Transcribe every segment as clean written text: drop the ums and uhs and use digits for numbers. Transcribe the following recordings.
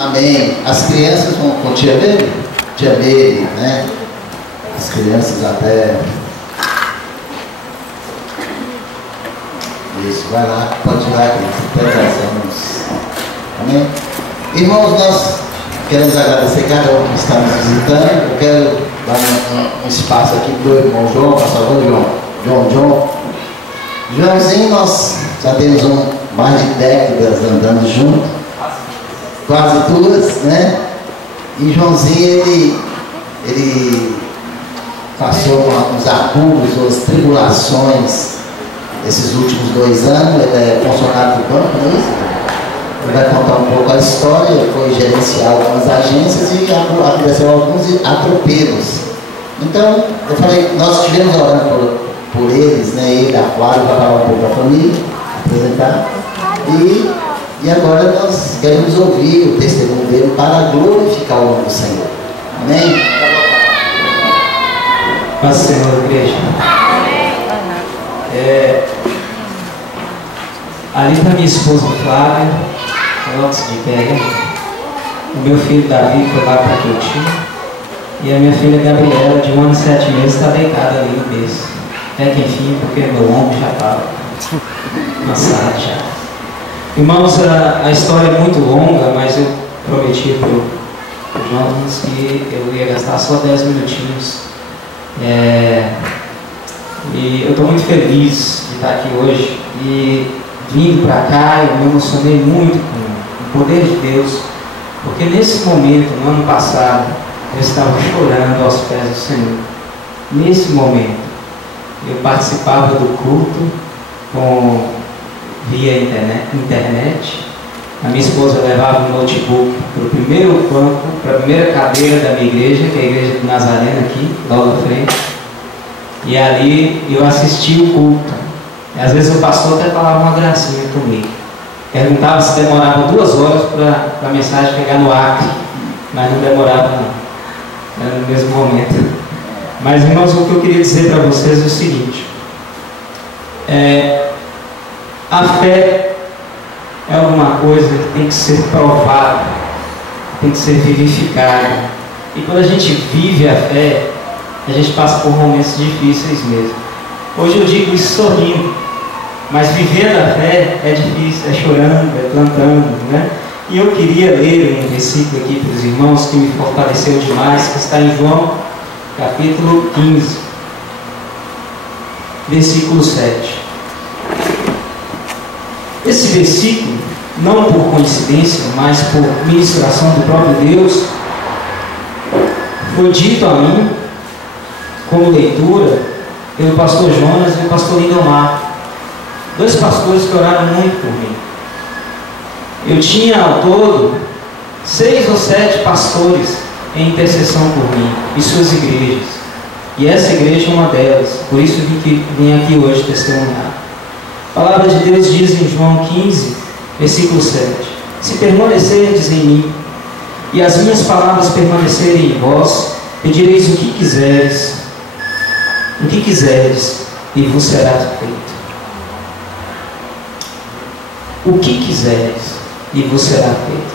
Amém. As crianças vão com tia Meire? Tia Meire, né? As crianças até... Isso, vai lá, pode ir lá, crianças. Amém? Irmãos, nós queremos agradecer cada um que está nos visitando. Eu quero dar um espaço aqui para o irmão João, pastor João. Joãozinho, nós já temos mais de décadas andando juntos, quase duas, né? E Joãozinho, ele passou por alguns apuros, as tribulações esses últimos 2 anos. Ele é funcionário do banco, não é isso? Ele vai contar um pouco a história. Foi gerenciar algumas agências e aconteceu alguns atropelos. Então, eu falei, nós estivemos orando por eles, né? Ele, a Flávia, vai falar um pouco da família, apresentar. E agora nós queremos ouvir o testemunho dele para glorificar o nome do Senhor. Amém? Paz do Senhor, igreja. Ali está minha esposa Flávia, coloque-se de pé. O meu filho Davi foi lá para Queutinho. E a minha filha Gabriela, de 1 ano e 7 meses, está deitada ali no berço. Até que enfim, porque meu ombro já estava cansado já. Irmãos, a história é muito longa, mas eu prometi para o Jonas que eu ia gastar só 10 minutinhos. E eu estou muito feliz de estar aqui hoje. E vindo para cá, eu me emocionei muito com o poder de Deus, porque nesse momento, no ano passado, eu estava chorando aos pés do Senhor. Nesse momento, eu participava do culto via internet. A minha esposa levava o notebook para o primeiro banco, para a primeira cadeira da minha igreja, que é a igreja do Nazareno aqui, logo à frente. E ali eu assistia o culto. E às vezes o pastor até falava uma gracinha comigo. Perguntava se demorava 2 horas para a mensagem pegar no Acre, mas não demorava não. Era no mesmo momento. Mas, irmãos, o que eu queria dizer para vocês é o seguinte: a fé é alguma coisa que tem que ser provada, tem que ser vivificada. E quando a gente vive a fé, a gente passa por momentos difíceis mesmo. Hoje eu digo isso sorrindo, mas vivendo a fé é difícil, é chorando, é plantando, né? E eu queria ler um versículo aqui para os irmãos que me fortaleceu demais, que está em João, capítulo 15, versículo 7. Esse versículo, não por coincidência, mas por ministração do próprio Deus, foi dito a mim, como leitura, pelo pastor Jonas e o pastor Lindomar, 2 pastores que oraram muito por mim. Eu tinha ao todo 6 ou 7 pastores em intercessão por mim e suas igrejas. E essa igreja é uma delas. Por isso vim aqui hoje testemunhar. A palavra de Deus diz em João 15, versículo 7: se permanecerdes em mim e as minhas palavras permanecerem em vós, pedireis o que quiseres, e vos será feito. O que quiseres, e vos será feito.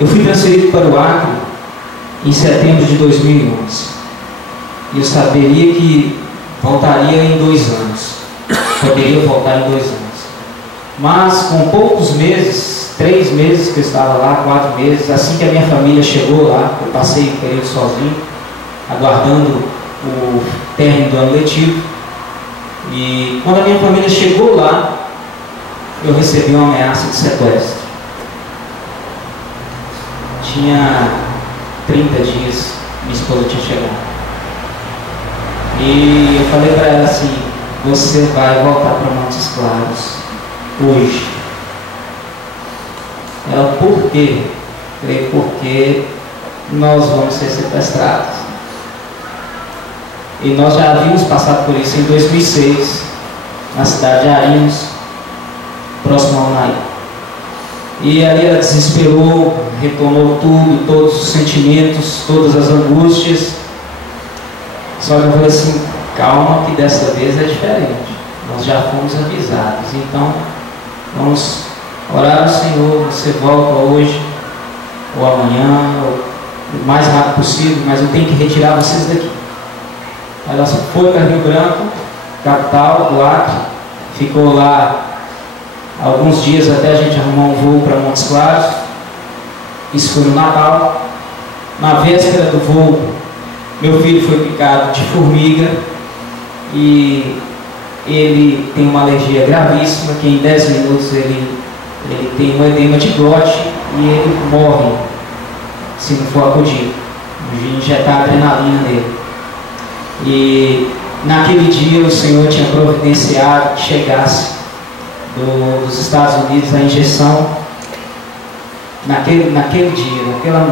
Eu fui transferido para o Acre em setembro de 2011. E eu saberia que voltaria em 2 anos. Poderia voltar em 2 anos. Mas com poucos meses, 3 meses que eu estava lá, 4 meses, assim que a minha família chegou lá, eu passei um período sozinho, aguardando o término do ano letivo. E quando a minha família chegou lá, eu recebi uma ameaça de sequestro. Tinha 30 dias, minha esposa tinha chegado. E eu falei para ela assim: você vai voltar para Montes Claros hoje. Ela, por quê? Eu falei, porque nós vamos ser sequestrados. E nós já havíamos passado por isso em 2006, na cidade de Arinos, próximo ao Unaí. E ali ela desesperou, retomou tudo, todos os sentimentos, todas as angústias. Só que eu falei assim: calma, que dessa vez é diferente. Nós já fomos avisados. Então, vamos orar ao Senhor. Você volta hoje ou amanhã, ou o mais rápido possível, mas eu tenho que retirar vocês daqui. Ela foi para Rio Branco, capital do Acre, ficou lá alguns dias até a gente arrumar um voo para Montes Claros. Isso foi no Natal. Na véspera do voo, meu filho foi picado de formiga e ele tem uma alergia gravíssima, que em 10 minutos ele tem um edema de glote e ele morre se não for acudido. Injetar adrenalina nele. E naquele dia o Senhor tinha providenciado que chegasse dos Estados Unidos a injeção naquele dia,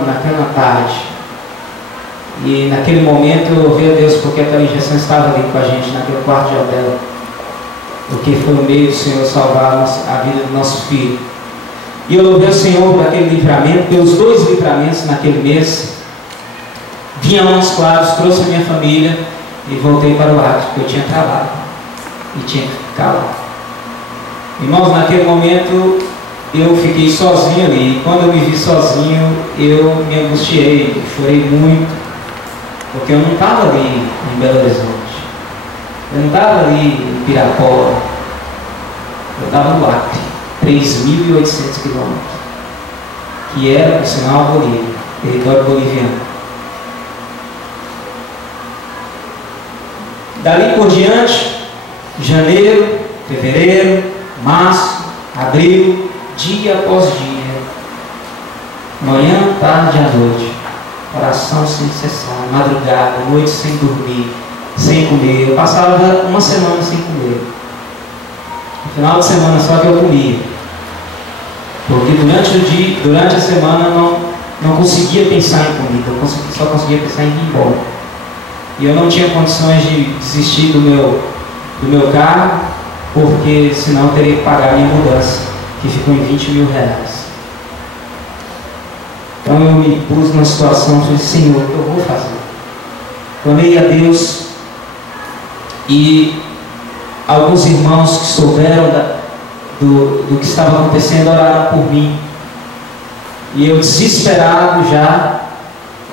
naquela tarde. E naquele momento eu ouvi a Deus porque aquela injeção estava ali com a gente naquele quarto de hotel, porque foi o meio do Senhor salvar a vida do nosso filho. E eu louvei o Senhor por aquele livramento, pelos 2 livramentos naquele mês. Vim a Montes Claros, trouxe a minha família e voltei para o Acre, porque eu tinha trabalho e tinha que ficar lá. Irmãos, naquele momento eu fiquei sozinho ali. E quando eu me vi sozinho, eu me angustiei, chorei muito, porque eu não estava ali em Belo Horizonte, eu não estava ali em Pirapora, eu estava no Acre, 3.800 quilômetros, que era, por sinal, Bolívia, território boliviano. Dali por diante, janeiro, fevereiro, março, abril, dia após dia, manhã, tarde à noite, oração sem cessar, madrugada, noite sem dormir, sem comer. Eu passava uma semana sem comer. No final de semana só que eu comia, porque durante a semana não conseguia pensar em comida, só conseguia pensar em ir embora. E eu não tinha condições de desistir do meu carro, porque senão eu teria que pagar a minha mudança, que ficou em R$20.000. Então eu me pus numa situação, falei, Senhor, o que eu vou fazer? Clamei a Deus, e alguns irmãos que souberam do que estava acontecendo oraram por mim. E eu, desesperado já,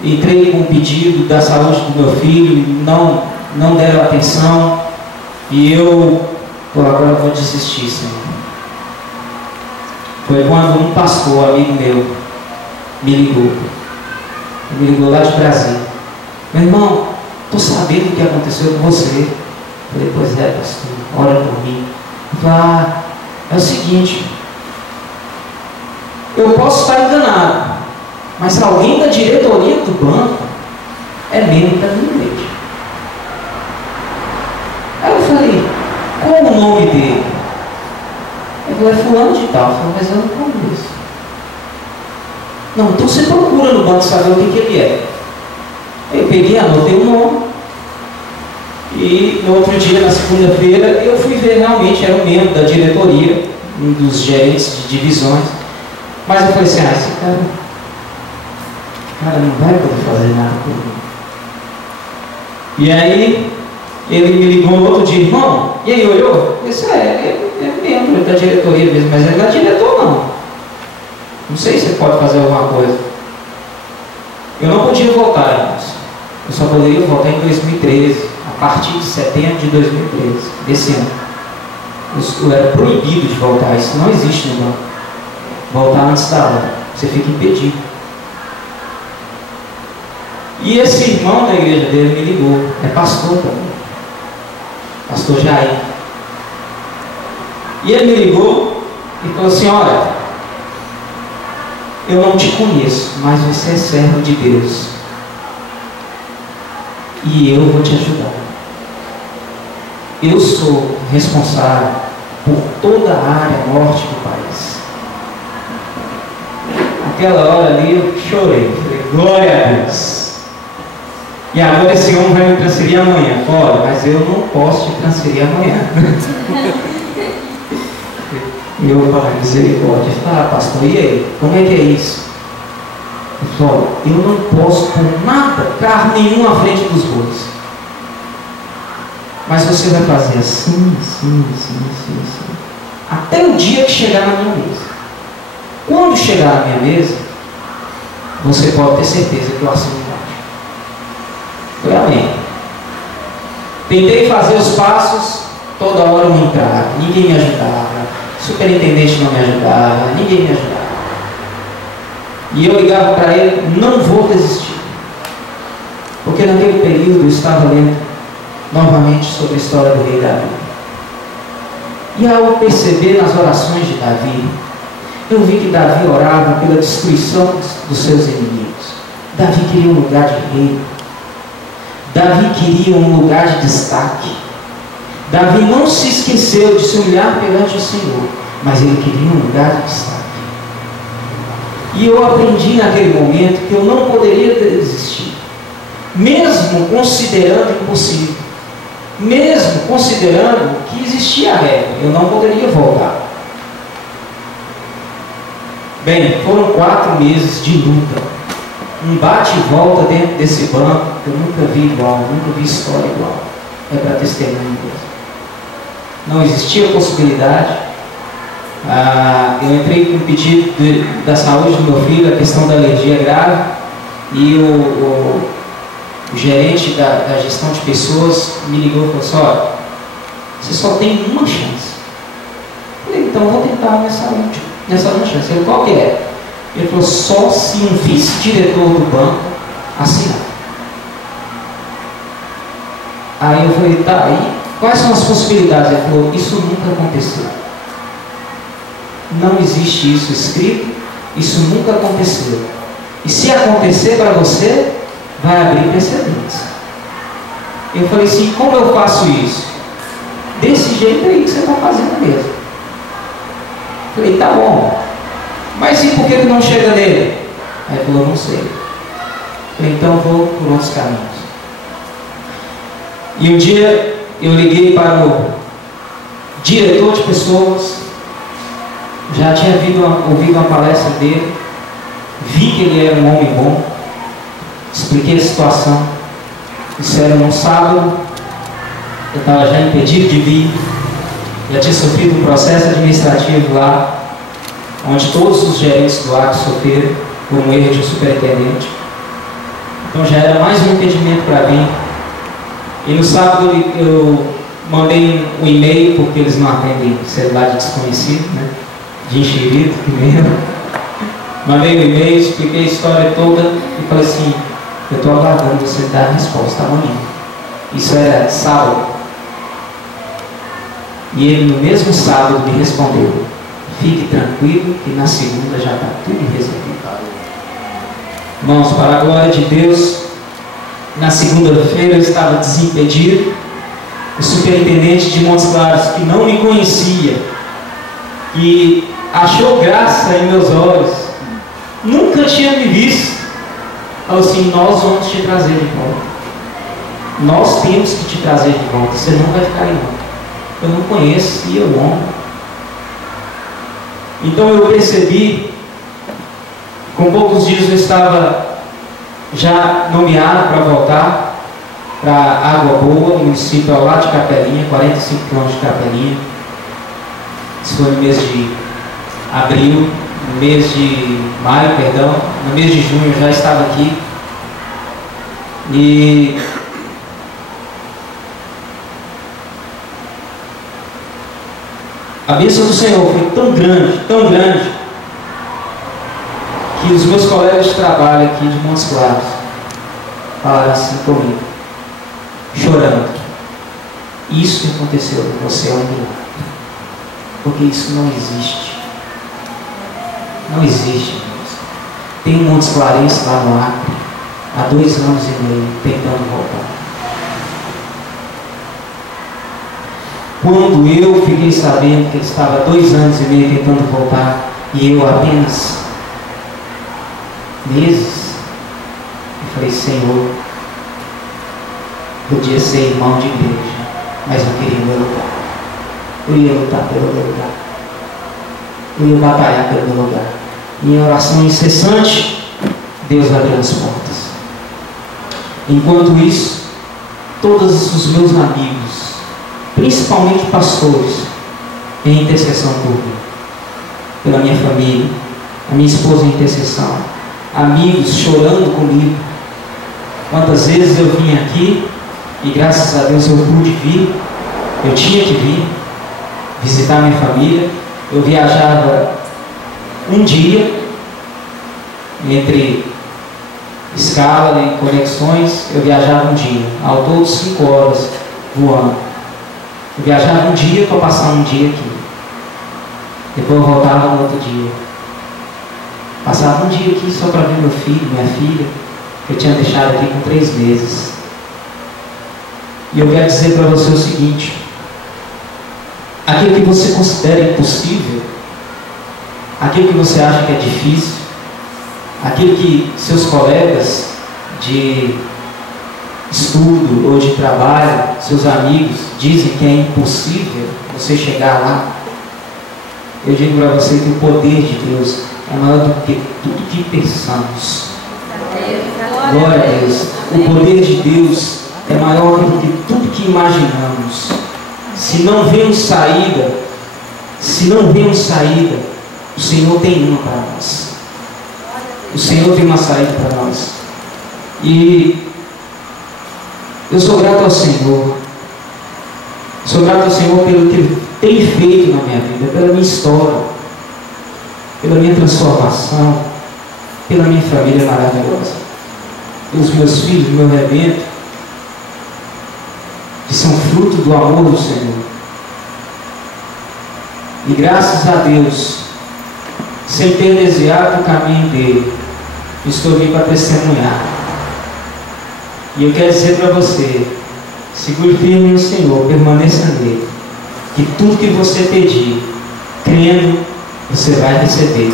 entrei com um pedido da saúde do meu filho, não deram atenção, e agora eu vou desistir, Senhor. Foi quando um pastor, amigo meu, me ligou lá de Brasília. Meu irmão, estou sabendo o que aconteceu com você. Eu falei, pois é, pastor, ora por mim. Ele falou, é o seguinte, eu posso estar enganado, mas alguém da diretoria do banco é membro da minha igreja. Aí eu falei, qual o nome dele? Ele falou, é fulano de tal. Eu falei, mas eu não conheço. Não, então você procura no banco saber o que ele é. Eu peguei, anotei o nome, e no outro dia, na segunda-feira, eu fui ver, realmente era um membro da diretoria, um dos gerentes de divisões. Mas eu falei assim, esse cara não vai poder fazer nada comigo. E aí ele me ligou no outro dia, irmão, e aí olhou? Eu disse, ele é membro da diretoria mesmo, mas ele não é diretor não. Não sei se você pode fazer alguma coisa. Eu não podia voltar, irmãos. Eu só poderia voltar em 2013, a partir de setembro de 2013, desse ano. Eu era proibido de voltar, isso não existe no banco. Voltar antes da hora, você fica impedido. E esse irmão da igreja dele me ligou, é pastor também, pastor Jair. E ele me ligou e falou assim, olha, eu não te conheço, mas você é servo de Deus e eu vou te ajudar. Eu sou responsável por toda a área norte do país. Naquela hora ali eu chorei, falei, glória a Deus. E agora esse homem vai me transferir amanhã. Olha, mas eu não posso te transferir amanhã. E eu falei, misericórdia. Ele falou, pastor, e aí? Como é que é isso? Ele falou, eu não posso pôr nada, carro nenhum à frente dos bois. Mas você vai fazer assim, assim, assim, assim, assim, até o dia que chegar na minha mesa. Quando chegar na minha mesa, você pode ter certeza que eu assino embaixo. Foi amém. Tentei fazer os passos, toda hora um entrave, ninguém me ajudava, o superintendente não me ajudava, ninguém me ajudava. E eu ligava para ele, não vou desistir. Porque naquele período eu estava lendo novamente sobre a história do rei Davi. E ao perceber nas orações de Davi, eu vi que Davi orava pela destruição dos seus inimigos. Davi queria um lugar de rei. Davi queria um lugar de destaque. Davi não se esqueceu de se humilhar perante o Senhor, mas ele queria um lugar de destaque. E eu aprendi naquele momento que eu não poderia desistir, mesmo considerando impossível, mesmo considerando que existia a regra, eu não poderia voltar. Bem, foram 4 meses de luta, um bate e volta dentro desse banco que eu nunca vi igual, nunca vi história igual. É para testemunho mesmo. Não existia possibilidade. Eu entrei com um pedido da saúde do meu filho, a questão da alergia grave, e o gerente da gestão de pessoas me ligou e falou assim: olha, você só tem uma chance. Eu falei, então eu vou tentar nessa uma chance. Ele, qual que é? Ele falou, só se um vice-diretor do banco assinar. Aí eu falei, tá, e quais são as possibilidades? Ele falou, isso nunca aconteceu. Não existe isso escrito, isso nunca aconteceu. E se acontecer para você, vai abrir precedentes. Eu falei assim, como eu faço isso? Desse jeito aí que você está fazendo mesmo. Eu falei, tá bom. Mas e por que ele não chega nele? Aí ele falou, não sei. Eu falei, então vou por outros caminhos. E um dia eu liguei para o diretor de pessoas, já tinha ouvido uma palestra dele, vi que ele era um homem bom, expliquei a situação. Isso era num sábado, eu estava já impedido de vir, já tinha sofrido um processo administrativo lá, onde todos os gerentes do Acre sofreram por um erro de um superintendente. Então já era mais um impedimento para mim. E no sábado eu mandei um e-mail, porque eles não atendem celular de desconhecido, né? De enxerido primeiro. Mandei um e-mail, expliquei a história toda e falei assim, eu estou aguardando você dar a resposta amanhã. Isso era sábado. E ele no mesmo sábado me respondeu, fique tranquilo que na segunda já está tudo resolvido. Irmãos, para a glória de Deus, na segunda-feira eu estava desimpedido. O superintendente de Montes Claros, que não me conhecia, que achou graça em meus olhos, nunca tinha me visto, falou assim, nós vamos te trazer de volta. Nós temos que te trazer de volta, você não vai ficar aí não. Eu não conhecia o homem. Então eu percebi, com poucos dias eu estava já nomeado para voltar para Água Boa, município ao lado de Capelinha, 45 quilômetros de Capelinha. Isso foi no mês de abril, no mês de maio, perdão, no mês de junho eu já estava aqui. E a bênção do Senhor foi tão grande, que os meus colegas de trabalho aqui de Montes Claros falaram assim comigo, chorando, isso que aconteceu com você é um milagre, porque isso não existe. Não existe, irmãos. Tem um Montes Clarense lá no Acre, há 2 anos e meio, tentando voltar. Quando eu fiquei sabendo que ele estava 2 anos e meio tentando voltar, e eu apenas meses, eu falei, Senhor, podia ser irmão de igreja, mas não queria o meu lugar. Eu ia lutar pelo meu lugar. Eu ia batalhar pelo meu lugar. E em oração incessante, Deus abriu as portas. Enquanto isso, todos os meus amigos, principalmente pastores, em intercessão por mim, pela minha família, a minha esposa em intercessão, amigos chorando comigo. Quantas vezes eu vim aqui e graças a Deus eu pude vir, eu tinha que vir visitar minha família. Eu viajava um dia entre escala e conexões, eu viajava um dia, ao todo 5 horas voando. Eu viajava um dia para passar um dia aqui, depois eu voltava no outro dia, passava um dia aqui só para ver meu filho, minha filha, que eu tinha deixado aqui com 3 meses. E eu quero dizer para você o seguinte: aquilo que você considera impossível, aquilo que você acha que é difícil, aquilo que seus colegas de estudo ou de trabalho, seus amigos, dizem que é impossível você chegar lá, eu digo para você que o poder de Deus é maior do que tudo que pensamos. Glória a Deus. O poder de Deus é maior do que tudo que imaginamos. Se não vemos saída, o Senhor tem uma para nós. O Senhor tem uma saída para nós. E eu sou grato ao Senhor. Sou grato ao Senhor pelo que Ele tem feito na minha vida, pela minha história, pela minha transformação, pela minha família maravilhosa, pelos meus filhos, meu rebento, que são fruto do amor do Senhor. E graças a Deus, sem ter desviado o caminho dele, estou aqui para testemunhar. E eu quero dizer para você: segure firme no Senhor, permaneça nele, que tudo que você pedir, crendo, você vai receber,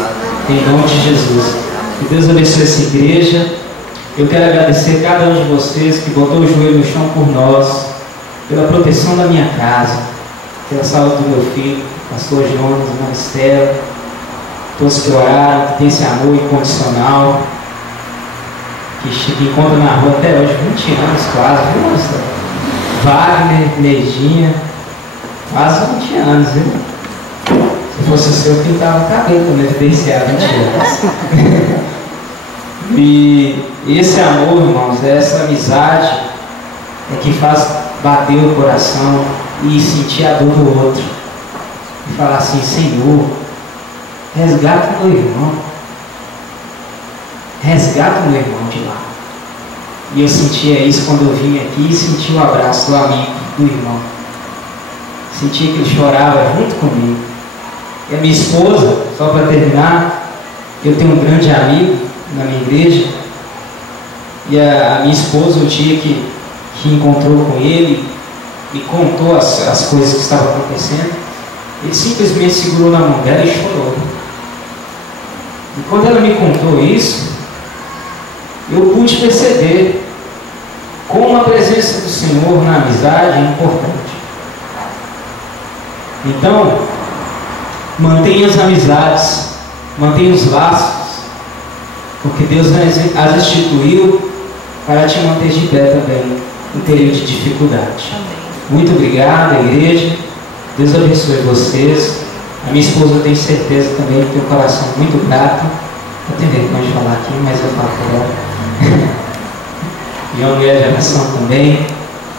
em nome de Jesus. Que Deus abençoe essa igreja. Eu quero agradecer a cada um de vocês que botou o joelho no chão por nós, pela proteção da minha casa, pela saúde do meu filho, pastor Jonas, irmã Estela, todos que oraram, que tem esse amor incondicional, que encontra na rua até hoje, 20 anos quase, viu, pastor? Wagner, Neidinha, quase 20 anos, viu? Se fosse o seu, eu pintava o cabelo quando ele evidenciar 20 anos. E esse amor, irmãos, essa amizade é que faz bater o coração e sentir a dor do outro. E falar assim: Senhor, resgata o meu irmão. Resgata o meu irmão de lá. E eu sentia isso quando eu vim aqui e senti o abraço do amigo, do irmão. Sentia que ele chorava junto comigo. E a minha esposa, só para terminar, eu tenho um grande amigo na minha igreja. E a minha esposa, o dia que encontrou com ele, me contou as coisas que estavam acontecendo, ele simplesmente segurou na mão dela e chorou. E quando ela me contou isso, eu pude perceber como a presença do Senhor na amizade é importante. Então, mantenha as amizades, mantenha os laços, porque Deus as instituiu para te manter de pé também em período de dificuldade. Muito obrigado, igreja. Deus abençoe vocês. A minha esposa, eu tenho certeza também que tem um coração muito grato. Eu tenho vergonha de falar aqui, mas eu falo agora. E uma mulher de oração também.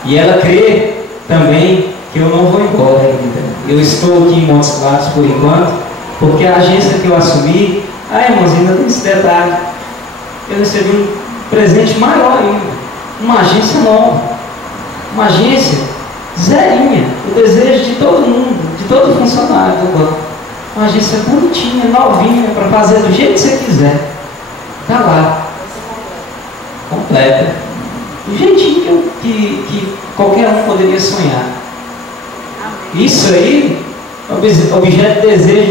E ela crê também que eu não vou embora ainda. Eu estou aqui em Montes Claros por enquanto, porque a agência que eu assumi, irmãos, ainda tem esse detalhe. Eu recebi um presente maior ainda. Uma agência nova. Uma agência zerinha. O desejo de todo mundo, de todo funcionário do banco. Uma agência bonitinha, novinha, para fazer do jeito que você quiser. Está lá. Completa. Do jeitinho que qualquer um poderia sonhar. Isso aí é objeto de desejo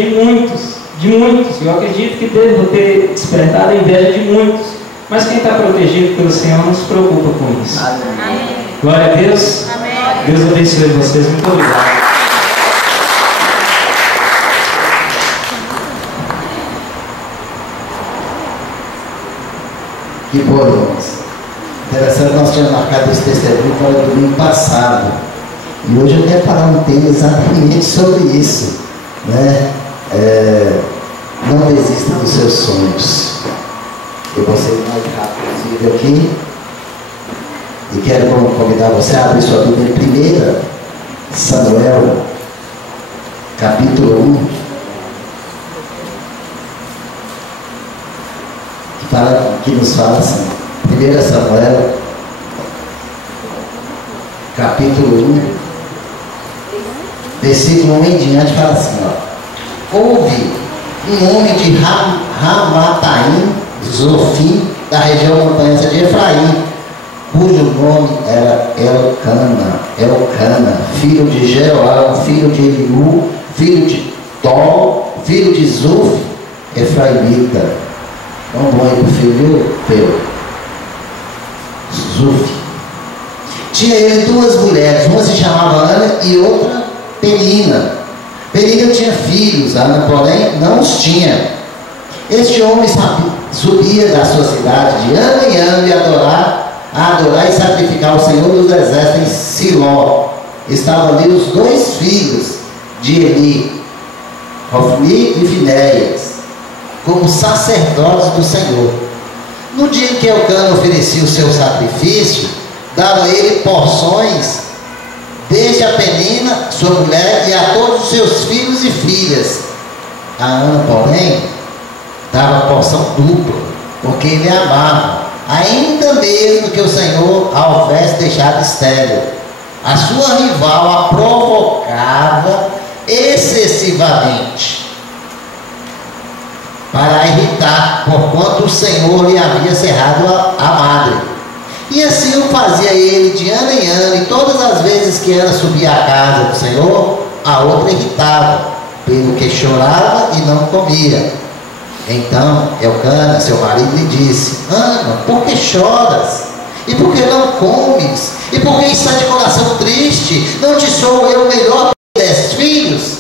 de muitos. Eu acredito que devo ter despertado a inveja de muitos. Mas quem está protegido pelo Senhor não se preocupa com isso. Amém. Glória a Deus. Amém. Deus abençoe vocês. Muito obrigado. Que bom, irmãos. Interessante, nós tínhamos marcado esse testemunho para o domingo passado. E hoje eu quero falar um tema exatamente sobre isso. Né? Não desista dos seus sonhos. Eu vou ser o mais rápido possível aqui. E quero convidar você a abrir sua Bíblia em 1 Samuel, capítulo 1. Que nos fala assim. 1 Samuel, capítulo 1, versículo 1 em diante, fala assim, ó. Houve um homem de Ramataim, Zofim, da região montanhosa de Efraim, cujo nome era Elcana, filho de Jeroão, filho de Eliú, filho de Tol, filho de Zuf, Efraimita. Vamos lá aí pro filho, Pedro. Zuf. Tinha ele duas mulheres, uma se chamava Ana e outra Penina. Penina tinha filhos, Ana, porém, não os tinha. Este homem subia da sua cidade de ano em ano a adorar e sacrificar ao Senhor dos Exércitos em Siló. Estavam ali os dois filhos de Eli, Hofni e Finéias, como sacerdotes do Senhor. No dia em que Elcana oferecia o seu sacrifício, dava a ele porções, desde a Penina, sua mulher, e a todos os seus filhos e filhas. A Ana, porém, dava porção dupla, porque ele a amava, ainda mesmo que o Senhor a houvesse deixado estéril. A sua rival a provocava excessivamente para a irritar, porquanto o Senhor lhe havia cerrado a madre. E assim o fazia ele de ano em ano, e todas as vezes que ela subia à casa do Senhor, a outra irritava, pelo que chorava e não comia. Então Elcana, seu marido, lhe disse: Ana, por que choras? E por que não comes? E por que está de coração triste? Não te sou eu melhor que 10 filhos?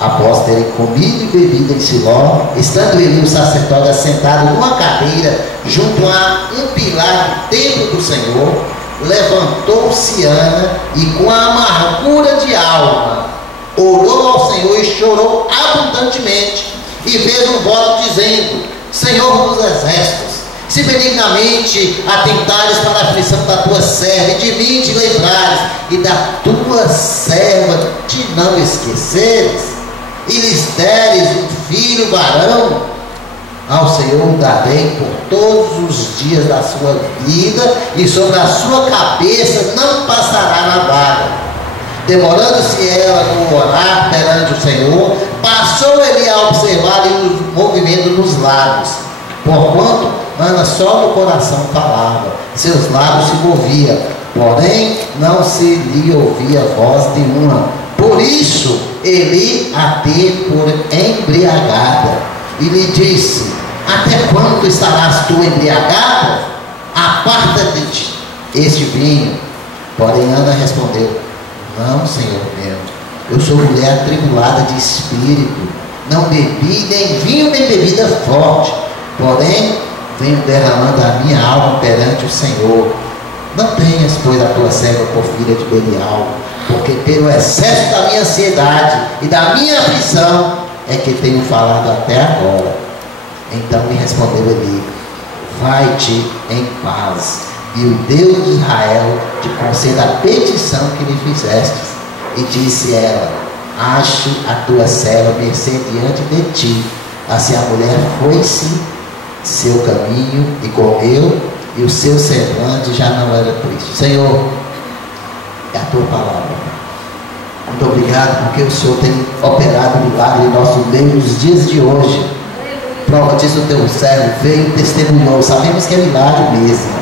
Após terem comido e bebido em Siló, estando ele, o sacerdote, assentado numa cadeira junto a um pilar do templo do Senhor, levantou-se Ana e, com a amargura de alma, orou ao Senhor e chorou abundantemente, e fez um voto dizendo: Senhor dos exércitos, se benignamente atentares para a aflição da tua serva, e de mim te lembrares, e da tua serva te não esqueceres, e lhes deres um filho varão, ao Senhor darei por todos os dias da sua vida, e sobre a sua cabeça não passará navalha. Demorando-se ela no orar perante o Senhor, passou ele a observar o movimento dos lábios, porquanto Ana só no coração falava, seus lábios se moviam, porém não se lhe ouvia voz nenhuma. Por isso ele a teve por embriagada, e lhe disse: até quando estarás tu embriagada? Aparta-te este vinho. Porém Ana respondeu: não, Senhor meu, eu sou mulher atribulada de espírito, não bebi nem vinho nem bebida forte, porém venho derramando a minha alma perante o Senhor. Não tenhas, pois, a tua serva por filha de Belial, porque pelo excesso da minha ansiedade e da minha aflição é que tenho falado até agora. Então me respondeu Eli: vai-te em paz, e o Deus de Israel te conceda a petição que lhe fizestes. E disse ela: ache a tua serva mercê diante de ti. Assim a mulher foi-se seu caminho e comeu, e o seu semblante já não era triste. Senhor, é a tua palavra. Muito obrigado, porque o Senhor tem operado milagre em nosso meio nos dias de hoje. Prova disso, o teu servo veio e testemunhou. Sabemos que é milagre mesmo,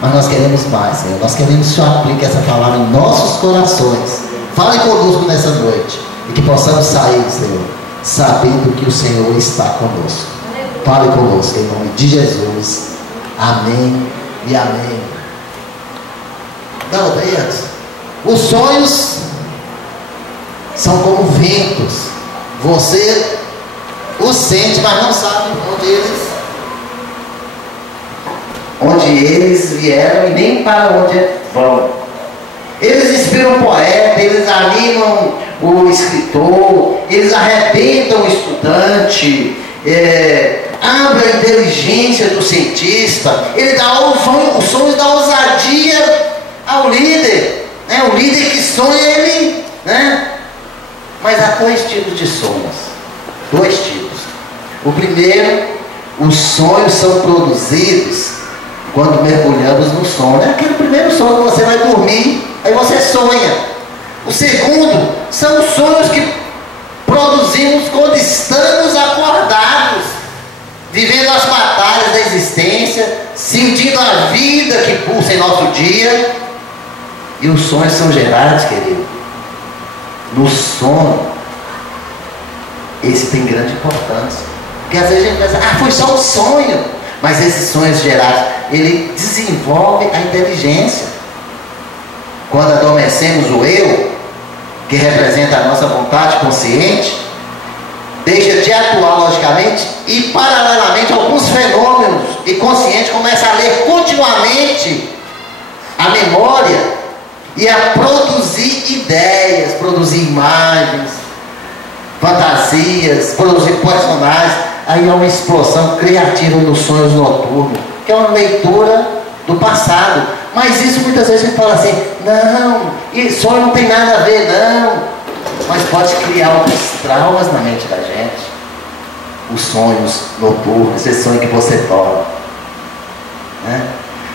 mas nós queremos mais, Senhor. Nós queremos que o Senhor aplique essa palavra em nossos corações. Fale conosco nessa noite, e que possamos sair, Senhor, sabendo que o Senhor está conosco. Fale conosco, em nome de Jesus. Amém e amém. Não, daí antes. Os sonhos são como ventos. Você os sente, mas não sabe onde eles vieram e nem para onde vão. Eles inspiram o poeta, eles animam o escritor, eles arrebentam o estudante, abre a inteligência do cientista, ele dá os sonhos da ousadia ao líder, né? O líder que sonha, ele, né? Mas há dois tipos de sonhos, dois tipos. O primeiro, os sonhos são produzidos quando mergulhamos no sono. É aquele primeiro sonho que você vai dormir, aí você sonha. O segundo, são os sonhos que produzimos quando estamos acordados, vivendo as batalhas da existência, sentindo a vida que pulsa em nosso dia. E os sonhos são gerados, querido, no sono. Esse tem grande importância, porque às vezes a gente pensa, foi só um sonho. Mas esses sonhos gerados, ele desenvolve a inteligência. Quando adormecemos o eu, que representa a nossa vontade consciente, deixa de atuar logicamente e paralelamente alguns fenômenos inconscientes começam a ler continuamente a memória e a produzir ideias, produzir imagens, fantasias, produzir personagens. Aí há uma explosão criativa nos sonhos noturnos, que é uma leitura do passado. Mas isso muitas vezes a gente fala assim, não, sonho não tem nada a ver, não. Mas pode criar alguns traumas na mente da gente. Os sonhos noturnos, esse sonho que você dorme, né?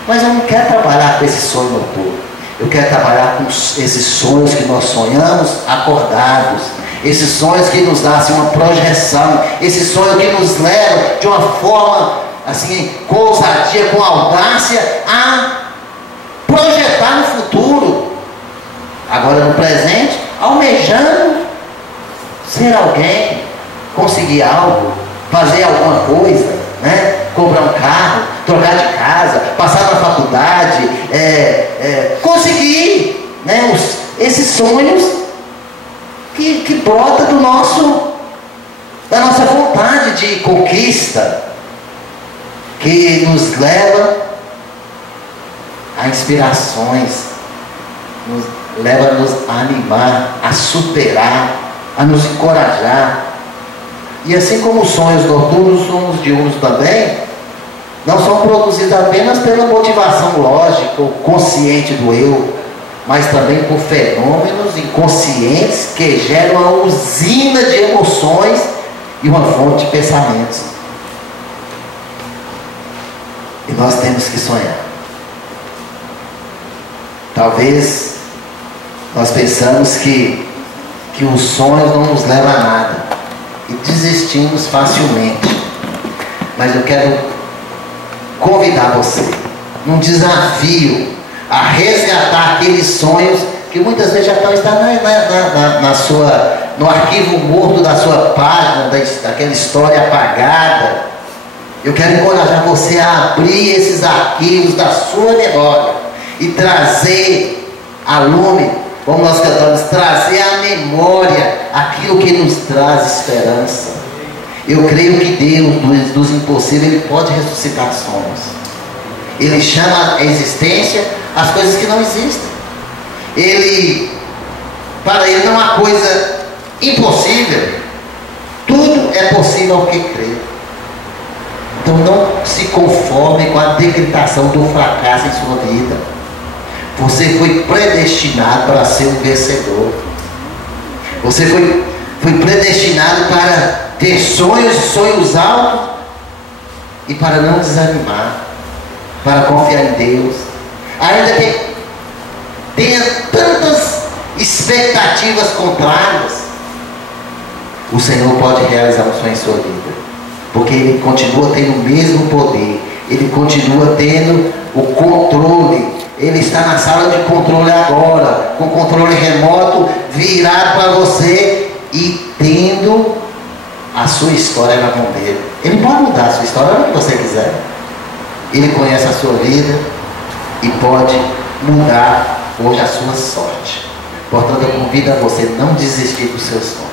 Mas eu não quero trabalhar com esse sonho noturno. Eu quero trabalhar com esses sonhos que nós sonhamos acordados. Esses sonhos que nos dão assim, uma projeção. Esse sonho que nos leva de uma forma assim, com ousadia, com audácia, a projetar no futuro. Agora no presente, almejando ser alguém, conseguir algo, fazer alguma coisa, né? Comprar um carro, trocar de casa, passar na faculdade, conseguir, né? Esses sonhos que brota da nossa vontade de conquista, que nos leva a inspirações, leva a nos animar, a superar, a nos encorajar. E assim como os sonhos noturnos, os sonhos diurnos também não são produzidos apenas pela motivação lógica ou consciente do eu, mas também por fenômenos inconscientes que geram uma usina de emoções e uma fonte de pensamentos. E nós temos que sonhar. Talvez nós pensamos que os sonhos não nos levam a nada e desistimos facilmente. Mas eu quero convidar você num desafio a resgatar aqueles sonhos que muitas vezes já estão no arquivo morto da sua página, daquela história apagada. Eu quero encorajar você a abrir esses arquivos da sua memória e trazer a lume, como nós cantamos, trazer à memória aquilo que nos traz esperança. Eu creio que Deus, dos impossíveis, Ele pode ressuscitar sonhos. Ele chama a existência as coisas que não existem. Para Ele não há coisa impossível. Tudo é possível ao que crê. Então não se conforme com a decretação do fracasso em sua vida. Você foi predestinado para ser um vencedor. Você foi predestinado para ter sonhos altos e para não desanimar, para confiar em Deus. Ainda que tenha tantas expectativas contrárias, o Senhor pode realizar um sonho em sua vida, porque Ele continua tendo o mesmo poder, Ele continua tendo o controle. Ele está na sala de controle agora, com controle remoto virado para você e tendo a sua história na mão dele. Ele pode mudar a sua história onde você quiser. Ele conhece a sua vida e pode mudar hoje a sua sorte. Portanto, eu convido a você a não desistir dos seus sonhos.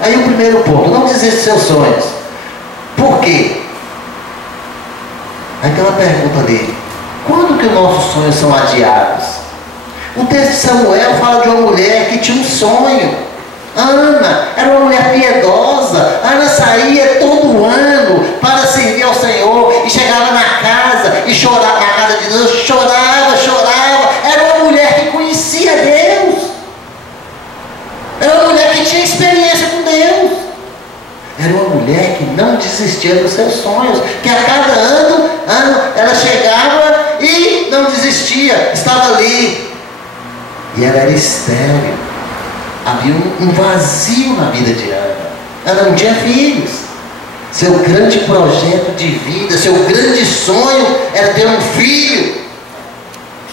Aí o primeiro ponto, não desista dos seus sonhos. Por quê? Aí tem uma pergunta dele. Quando que os nossos sonhos são adiados? O texto de Samuel fala de uma mulher que tinha um sonho. Ana era uma mulher piedosa. Ana saía todo ano para servir desistia dos seus sonhos, que a cada ano ela chegava e não desistia, estava ali. E ela era estéril. Havia um vazio na vida de Ana. Ana não tinha filhos. Seu grande projeto de vida, seu grande sonho era ter um filho.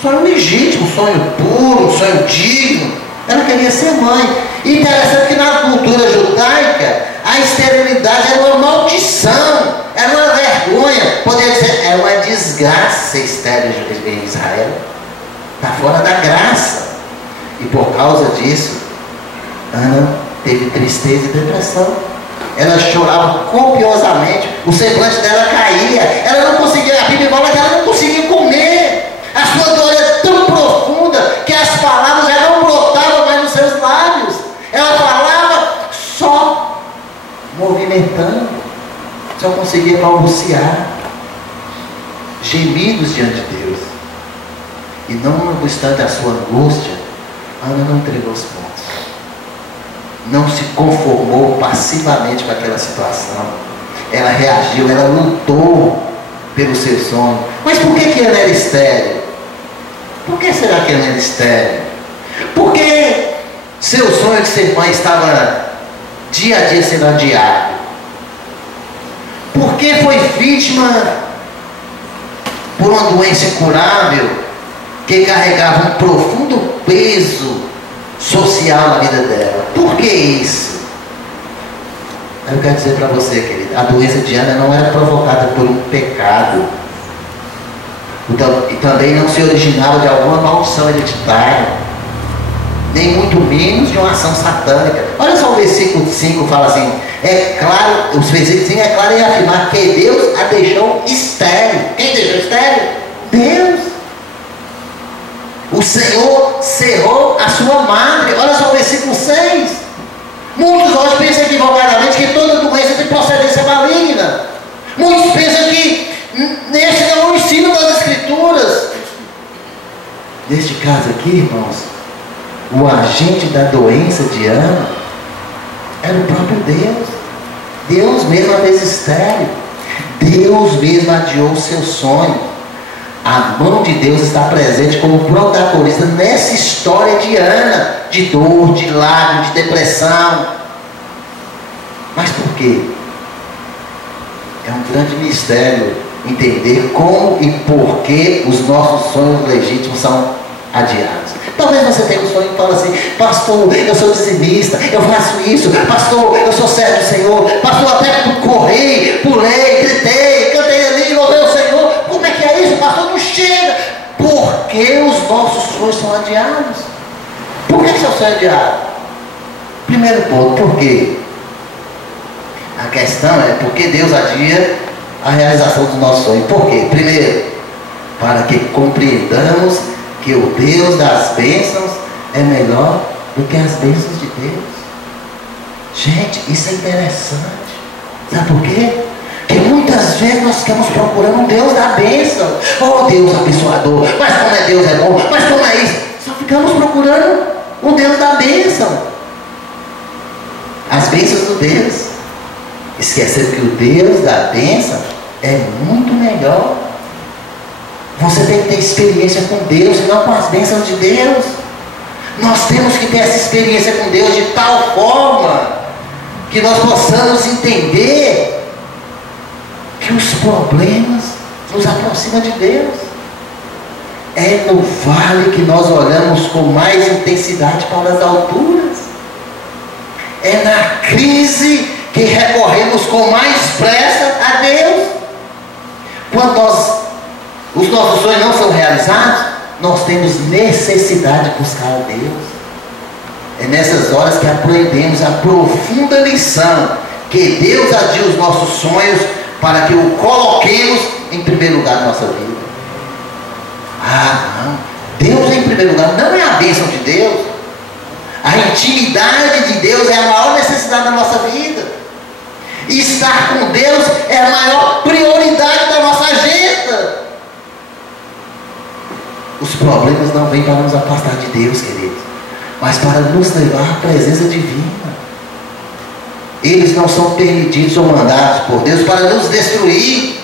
Sonho legítimo, sonho puro, sonho digno. Ela queria ser mãe. E interessante que na cultura judaica, a esterilidade era uma maldição, era uma vergonha. Poderia dizer, era uma desgraça ser estéril em Israel. Está fora da graça. E por causa disso, Ana teve tristeza e depressão. Ela chorava copiosamente, o semblante dela caía, ela não conseguia, a Bíblia fala que ela não conseguia comer. A sua dor é tão profunda que as palavras já não brotavam mais nos seus lábios. Ela falava só movimentando, só conseguia balbuciar, gemidos diante de Deus. E não obstante a sua angústia, Ana não entregou os pontos, não se conformou passivamente com aquela situação. Ela reagiu, ela lutou pelo seu sonho. Mas por que Ana era estéril? Por que será que Ana era estéril? Porque seu sonho de ser mãe estava dia a dia sendo adiado. Porque foi vítima por uma doença incurável que carregava um profundo peso social na vida dela. Por que isso? Eu quero dizer para você, querida, a doença de Ana não era provocada por um pecado. Então, e também não se originava de alguma maldição hereditária, nem muito menos de uma ação satânica. Olha só o versículo 5 fala assim: é claro, os versículos 5 é claro em afirmar que Deus a deixou estéril. Quem deixou estéril? Deus. O Senhor cerrou a sua madre. Olha só o versículo 6. Muitos hoje pensam equivocadamente que toda doença tem procedência maligna. Muitos pensam que nesse é o ensino das Escrituras. Neste caso aqui, irmãos, o agente da doença de Ana era o próprio Deus. Deus mesmo a fez estéril. Deus mesmo adiou o seu sonho. A mão de Deus está presente como protagonista nessa história de Ana, de dor, de lágrimas, de depressão. Mas por quê? É um grande mistério entender como e por que os nossos sonhos legítimos são adiados. Talvez você tenha um sonho e fale assim: pastor, eu sou dizimista, eu faço isso, pastor, eu sou servo do Senhor, pastor, até corri, pulei, gritei, cantei ali, louvei o Senhor. Como é que é isso, pastor? Não chega. Por que os nossos sonhos são adiados? Por que seu sonho é adiado? Primeiro ponto, por quê? A questão é porque Deus adia a realização do nosso sonho. Por quê? Primeiro, para que compreendamos que o Deus das bênçãos é melhor do que as bênçãos de Deus. Gente, isso é interessante. Sabe por quê? Porque muitas vezes nós ficamos procurando um Deus da bênção. Oh, Deus abençoador, mas como é Deus é bom, mas como é isso? Só ficamos procurando o Deus da bênção, as bênçãos do Deus, esquecendo que o Deus da bênção é muito melhor. Você tem que ter experiência com Deus e não com as bênçãos de Deus. Nós temos que ter essa experiência com Deus de tal forma que nós possamos entender que os problemas nos aproximam de Deus. É no vale que nós olhamos com mais intensidade para as alturas. É na crise que recorremos com mais pressa a Deus. Quando os nossos sonhos não são realizados, nós temos necessidade de buscar a Deus. É nessas horas que aprendemos a profunda lição que Deus adia os nossos sonhos para que o coloquemos em primeiro lugar na nossa vida. Ah, não, Deus é em primeiro lugar, não é a bênção de Deus. A intimidade de Deus é a maior necessidade da nossa vida. E estar com Deus é a maior prioridade da nossa agenda. Os problemas não vêm para nos afastar de Deus, queridos, mas para nos levar à presença divina. Eles não são permitidos ou mandados por Deus para nos destruir,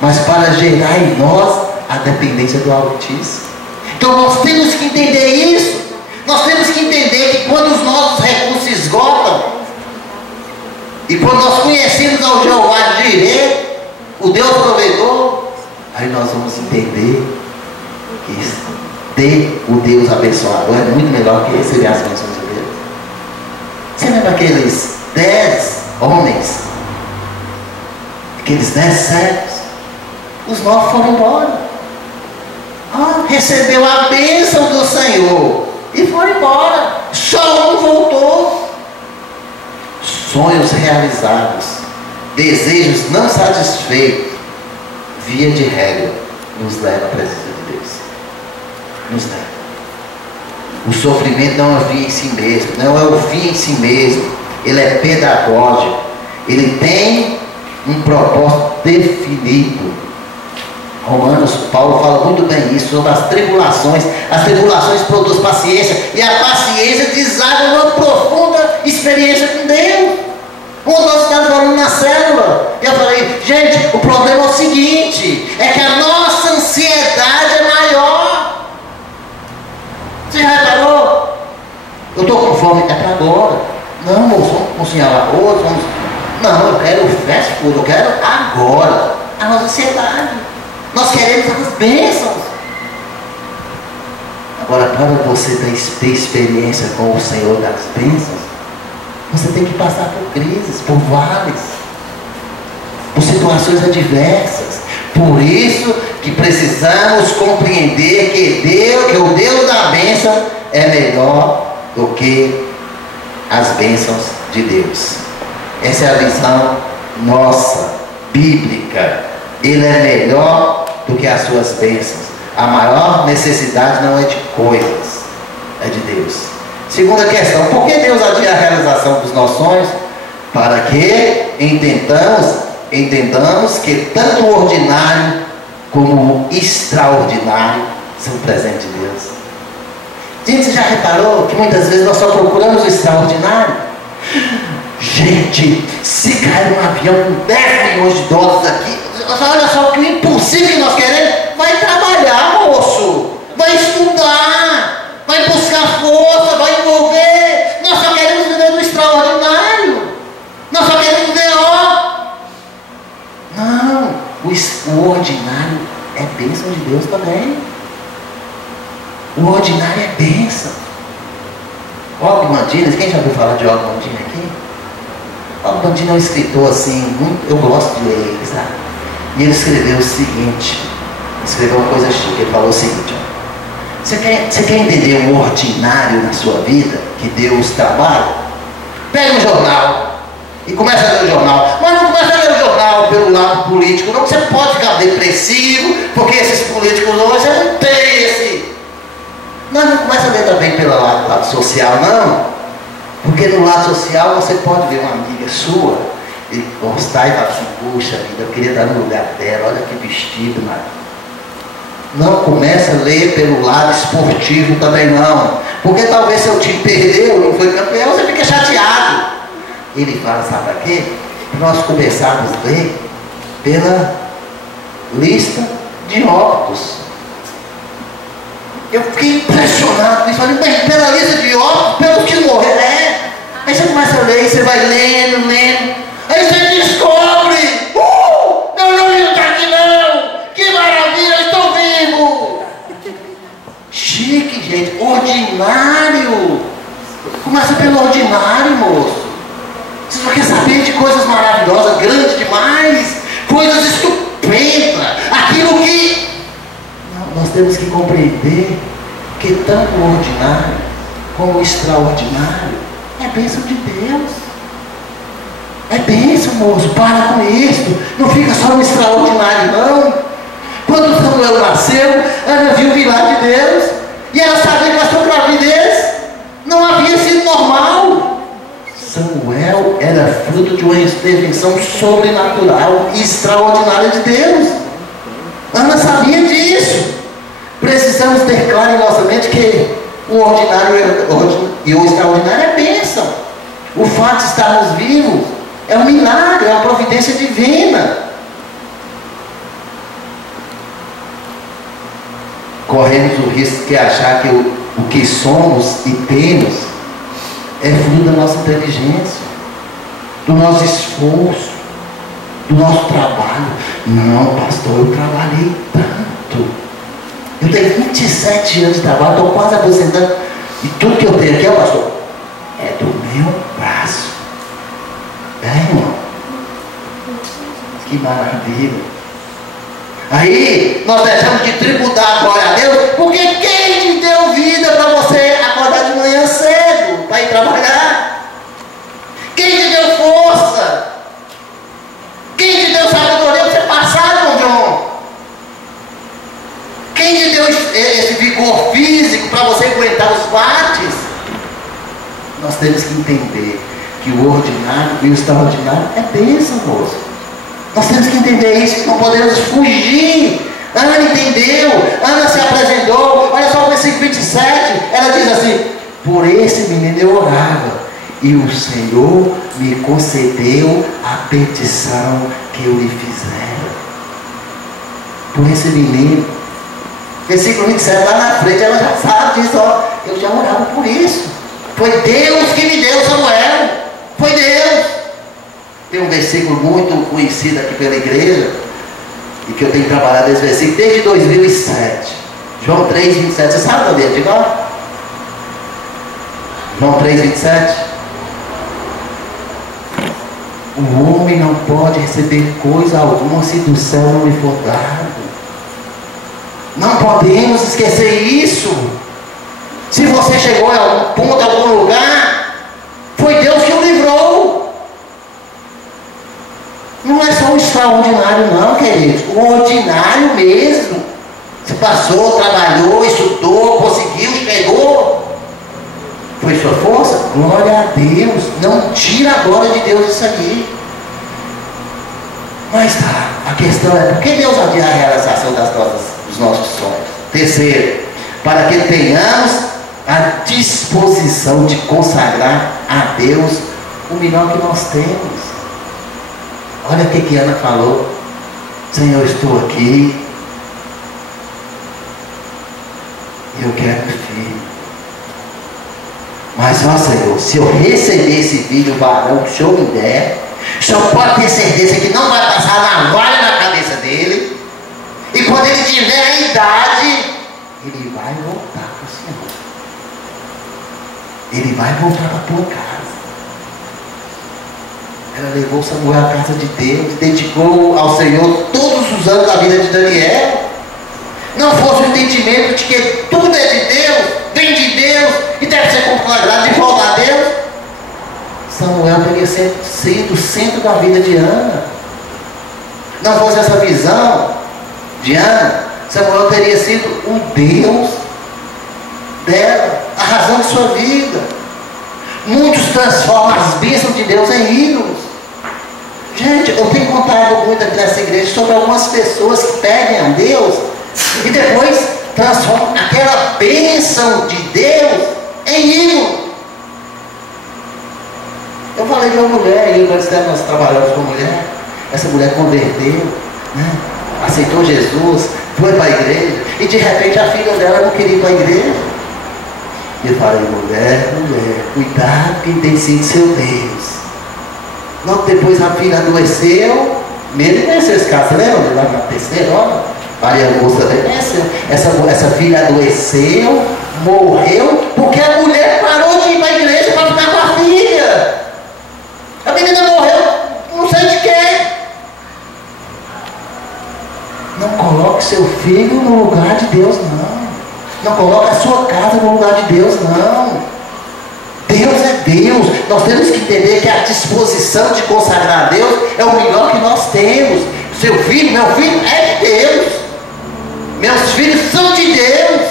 mas para gerar em nós a dependência do Altíssimo. Então nós temos que entender isso. Nós temos que entender que quando os nossos recursos se esgotam, e quando nós conhecemos ao Jeová Jireh, o Deus provedor, aí nós vamos entender que ter o Deus abençoador é muito melhor que receber as bênçãos de Deus. Você lembra aqueles 10 homens, aqueles 10 servos? Os 9 foram embora. Recebeu a bênção do Senhor e foram embora. Só um voltou. Sonhos realizados, desejos não satisfeitos, via de regra, nos leva à presença de Deus. Nos leva. O sofrimento não é o fim em si mesmo, não é o fim em si mesmo. Ele é pedagógico. Ele tem um propósito definido. Romanos, Paulo fala muito bem isso, sobre as tribulações. As tribulações produzem paciência, e a paciência deságua numa profunda experiência com Deus. Quando nós estamos falando na célula, eu falei, gente, o problema é o seguinte, é que a nossa ansiedade é maior. Você já reparou? Eu estou com fome, é para agora. Não, moço, vamos cozinhar arroz, vamos... Não, eu quero fast food, eu quero agora. A nossa ansiedade. Nós queremos as bênçãos. Agora, para você ter experiência com o Senhor das bênçãos, você tem que passar por crises, por vales, por situações adversas. Por isso que precisamos compreender que o Deus da bênção é melhor do que as bênçãos de Deus. Essa é a visão nossa, bíblica. Ele é melhor do que as suas bênçãos. A maior necessidade não é de coisas, é de Deus. Segunda questão, por que Deus adia a realização dos nossos sonhos? Para que entendamos que tanto o ordinário como o extraordinário são presentes de Deus. Gente, você já reparou que muitas vezes nós só procuramos o extraordinário? Gente, se cair um avião com 10 milhões de dólares aqui, olha só que o impossível que nós queremos, vai trabalhar, moço, vai estudar, vai buscar força, vai envolver. Nós só queremos viver no extraordinário. Nós só queremos viver, Não, o ordinário é bênção de Deus também. O ordinário é bênção. Og Mandino, quem já ouviu falar de Og Mandino aqui? Og Mandino é um escritor assim, eu gosto de ler ele, sabe? E ele escreveu o seguinte, escreveu uma coisa chique, ele falou o seguinte, você quer entender o ordinário na sua vida, que Deus trabalha? Pega um jornal e começa a ler o jornal, mas não começa a ler o jornal pelo lado político, não, você pode ficar depressivo, porque esses políticos hoje não tem esse... Não começa a ler também pelo lado social, não, porque no lado social você pode ver uma amiga sua e gostar e falar assim, puxa vida, eu queria dar no lugar dela, olha que vestido, mas não começa a ler pelo lado esportivo também não, porque talvez seu time perdeu, não foi campeão, você fica chateado. Ele fala, sabe para quê? Nós começarmos a ler pela lista de óbitos. Eu fiquei impressionado com isso, falei, bem, pela lista de óbitos, pelos que morreram, aí você começa a ler, você vai lendo, aí você descobre, meu nome não está aqui não, que maravilha, eu estou vivo. Chique, gente, ordinário. Começa pelo ordinário, moço. Você só quer saber de coisas maravilhosas, grandes demais, coisas estupendas, aquilo que... Não, nós temos que compreender que tanto o ordinário como o extraordinário é bênção de Deus. É bênção, moço, para com isso. Não fica só no extraordinário, não. Quando Samuel nasceu, Ana viu o milagre de Deus. E ela sabia que a sua gravidez não havia sido normal. Samuel era fruto de uma intervenção sobrenatural e extraordinária de Deus. Ana sabia disso. Precisamos ter claro em nossa mente que o ordinário e o extraordinário é bênção. O fato de estarmos vivos é um milagre, é uma providência divina. Corremos o risco de achar que o que somos e temos é fruto da nossa inteligência, do nosso esforço, do nosso trabalho. Não, pastor, eu trabalhei tanto. Eu tenho 27 anos de trabalho, estou quase aposentando. E tudo que eu tenho aqui, pastor, é do meu braço. Irmão? Que maravilha. Aí nós deixamos de tributar a glória a Deus, porque quem te deu vida para você acordar de manhã cedo para ir trabalhar? Quem te deu força? Quem te deu sabedoria para você passar, Dom John? Quem te deu esse vigor físico para você aguentar os bates? Nós temos que entender que o ordinário e o extraordinário é bênção, moço. Nós temos que entender isso, não podemos fugir. Ana entendeu, Ana se apresentou. Olha só o versículo 27, ela diz assim: por esse menino eu orava, e o Senhor me concedeu a petição que eu lhe fizera. Por esse menino. Versículo 27, lá na frente, ela já sabe disso, ó. Eu já orava por isso. Foi Deus que me deu Samuel. Foi Deus. Tem um versículo muito conhecido aqui pela igreja, e que eu tenho trabalhado esse versículo desde 2007. João 3, 27. Você sabe onde é? Diga lá. João 3, 27. O homem não pode receber coisa alguma se do céu não lhe for dado. Não podemos esquecer isso. Se você chegou a algum ponto, a algum lugar, foi Deus que o livrou. Não é só o extraordinário não, queridos. O ordinário mesmo. Você passou, trabalhou, estudou, conseguiu, chegou. Foi sua força? Glória a Deus. Não tira a glória de Deus isso aqui. Mas tá, a questão é, por que Deus adia a realização dos nossos sonhos? Terceiro, para que tenhamos a disposição de consagrar a Deus o melhor que nós temos. Olha o que Ana falou: Senhor, estou aqui, eu quero um filho, mas ó Senhor, se eu receber esse filho varão que o Senhor me der, o Senhor pode ter certeza que não vai passar navalha na cabeça dele, e quando ele tiver a idade, ele vai voltar para o Senhor, ele vai voltar para a tua casa. Ela levou Samuel à casa de Deus, dedicou ao Senhor todos os anos da vida de Daniel. Não fosse o entendimento de que tudo é de Deus, vem de Deus e deve ser consagrado de volta a Deus, Samuel teria sido o centro da vida de Ana. Não fosse essa visão de Ana, Samuel teria sido o Deus dela, a razão de sua vida. Muitos transformam as bênçãos de Deus em ídolos. Gente, eu tenho contado muito aqui nessa igreja sobre algumas pessoas que pedem a Deus e depois transformam aquela bênção de Deus em ídolo. Eu falei de uma mulher, nós trabalhamos com mulher, essa mulher converteu, né? Aceitou Jesus, foi para a igreja, e de repente a filha dela não queria ir para a igreja. Eu falei: mulher, cuidado quem tem sido seu Deus. Logo depois a filha adoeceu, mesmo conheceu esse caso, você lembra? Lá na terceira hora, Maria Augusta adoeceu. Essa filha adoeceu, morreu, porque a mulher parou de ir para a igreja para ficar com a filha. A menina morreu, não sei de quê. Não coloque seu filho no lugar de Deus, não. Não coloque a sua casa no lugar de Deus, não. Deus é Deus. Nós temos que entender que a disposição de consagrar a Deus é o melhor que nós temos. Seu filho, meu filho é de Deus. Meus filhos são de Deus.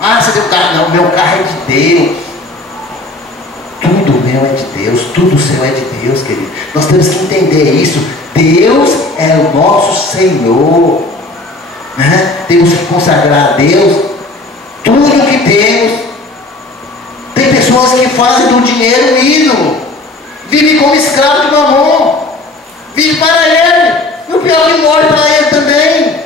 Ah, você tem um carro? Não, meu carro é de Deus. Tudo meu é de Deus, tudo seu é de Deus, querido. Nós temos que entender isso. Deus é o nosso Senhor, né? Temos que consagrar a Deus tudo o que temos. Tem pessoas que fazem do dinheiro um ídolo, vivem como escravo de Mamon, vivem para ele, e o pior é que morre para ele também.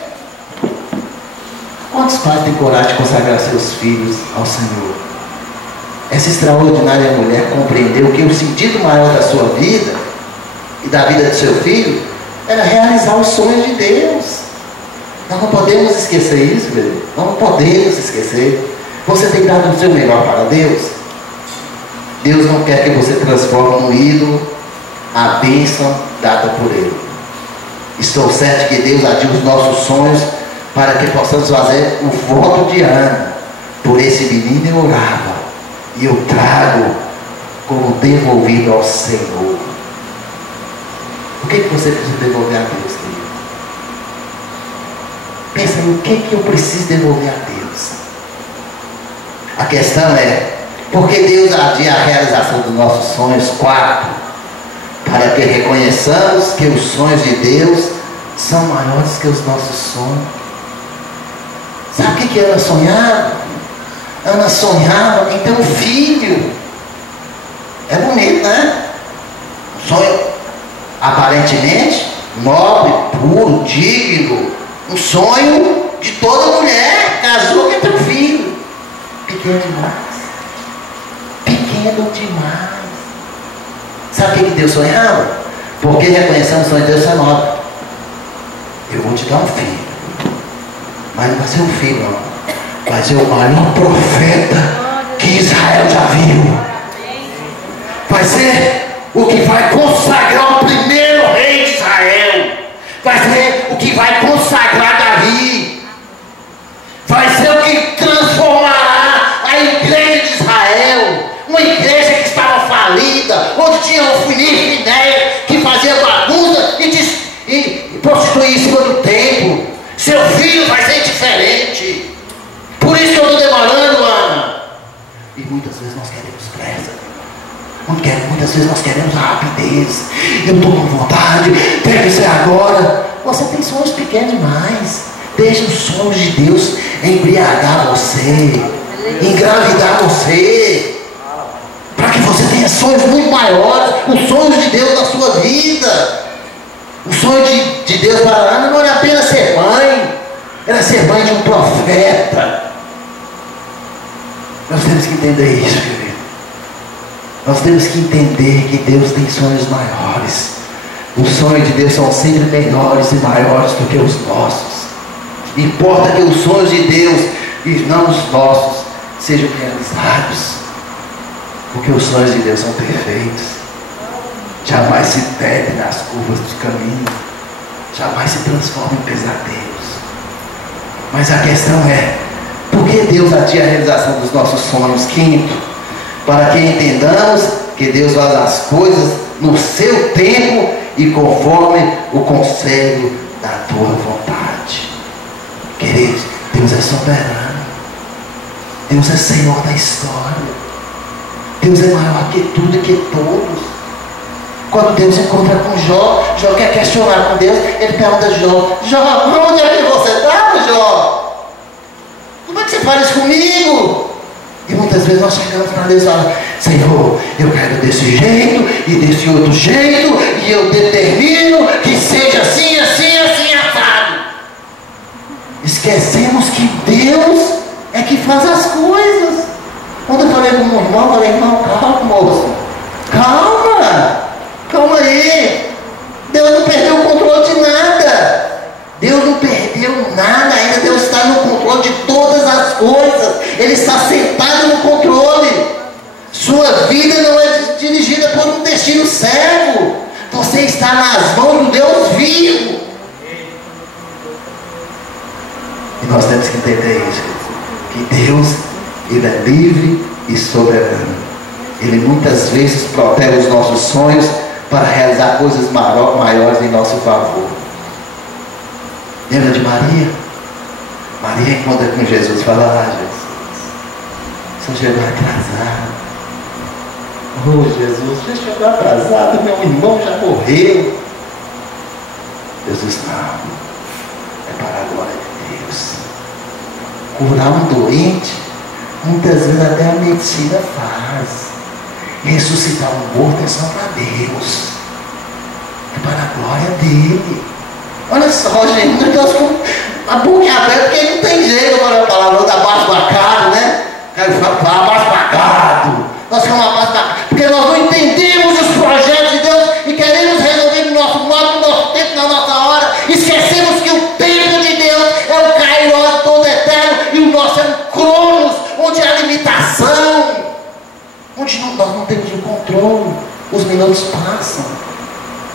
Quantos pais têm coragem de consagrar seus filhos ao Senhor? Essa extraordinária mulher compreendeu que o sentido maior da sua vida e da vida do seu filho era realizar os sonhos de Deus. Nós não podemos esquecer isso, meu. Não podemos esquecer. Você tem dado o seu melhor para Deus? Deus não quer que você transforme num ídolo a bênção dada por Ele. Estou certo que Deus adia os nossos sonhos para que possamos fazer o voto de Ana. Por esse menino eu orava, e eu trago como devolvido ao Senhor. O que você precisa devolver a Deus, querido? Pensa em o que eu preciso devolver a Deus. A questão é, por que Deus adia a realização dos nossos sonhos? 4, para que reconheçamos que os sonhos de Deus são maiores que os nossos sonhos. Sabe o que Ana sonhava? Ana sonhava em ter um filho. É bonito, né? Um sonho aparentemente nobre, puro, digno. Um sonho de toda mulher. Casou, quer ter um filho. Pequeno demais. Pequeno demais. Sabe o que Deus sonhava? Porque reconhecendo o sonho de Deus é nobre. Eu vou te dar um filho. Mas não vai ser um filho, não. Vai ser o maior profeta que Israel já viu. Vai ser o que vai consagrar o primeiro rei de Israel. Vai ser o que vai consagrar Davi. Vai ser o que transformará a igreja de Israel. Uma igreja que estava falida, onde tinha o Filipe Finéia que fazia bagunça e prostituía em cima do templo. Seu filho vai ser diferente. Por isso que eu estou demorando, Ana. E muitas vezes nós queremos pressa. Muitas vezes nós queremos a rapidez. Eu estou com vontade, tem que ser agora. Você tem sonhos pequenos demais. Deixa os sonhos de Deus embriagar você, engravidar você, para que você tenha sonhos muito maiores. Os sonhos de Deus na sua vida. O sonho de Deus para Ana não era apenas ser mãe, era ser mãe de um profeta. Nós temos que entender isso, querido. Nós temos que entender que Deus tem sonhos maiores. Os sonhos de Deus são sempre melhores e maiores do que os nossos. Importa que os sonhos de Deus e não os nossos sejam realizados, porque os sonhos de Deus são perfeitos. Jamais se perde nas curvas do caminho, jamais se transforma em pesadelos. Mas a questão é, por que Deus adia a realização dos nossos sonhos? 5, para que entendamos que Deus faz as coisas no seu tempo e conforme o conselho da tua vontade. Queridos, Deus é soberano. Deus é Senhor da história. Deus é maior que tudo e que todos. Quando Deus encontra com Jó, Jó quer questionar com Deus, ele pergunta a Jó: Jó, onde é que você estava, Jó? Como é que você faz isso comigo? E muitas vezes nós chegamos para Deus e falamos: Senhor, eu quero desse jeito e desse outro jeito, e eu determino que seja assim, assim, assim, assado. Esquecemos que Deus é que faz as coisas. Quando eu falei com o meu irmão, eu falei: irmão, calma, moço, calma aí. Deus não perdeu o controle de nada. Deus não perdeu nada ainda. Deus está no controle de todas as coisas. Ele está sentado no controle. Sua vida não é dirigida por um destino cego. Você está nas mãos do Deus vivo. E nós temos que entender isso, que Deus, Ele é livre e soberano. Ele muitas vezes protege os nossos sonhos para realizar coisas maiores em nosso favor. Lembra de Maria? Maria encontra com Jesus e fala: Jesus, você chegou atrasado. Oh Jesus, já chegou atrasado, meu irmão já morreu. Jesus: não, é para a glória de Deus. Curar um doente, muitas vezes até a medicina faz. Ressuscitar um morto é só para Deus. É para a glória dele. Olha só, gente, nós ficamos a boca aberta, porque não tem jeito agora a palavra da abasbacado, né? Quero falar abasbacado. Nós ficamos abasbacados, porque nós não entendemos os projetos de Deus e queremos resolver no nosso modo, no nosso tempo, na nossa hora. Esquecemos que o tempo de Deus é o Kairos todo eterno e o nosso é um Cronos, onde há limitação, onde nós não temos o controle. Os minutos passam.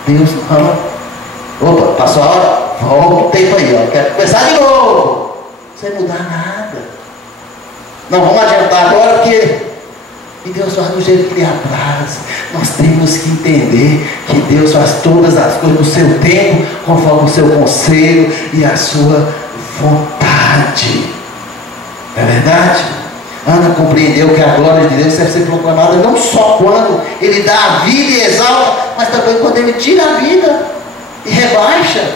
Deus não. Opa, passou a hora, volta o tempo aí, ó. Quero começar de novo. Sem mudar nada. Não vamos adiantar agora, porque e Deus faz do jeito que Ele apraz. Nós temos que entender que Deus faz todas as coisas no seu tempo, conforme o seu conselho e a sua vontade. Não é verdade? Ana compreendeu que a glória de Deus deve ser proclamada não só quando Ele dá a vida e exalta, mas também quando Ele tira a vida e rebaixa.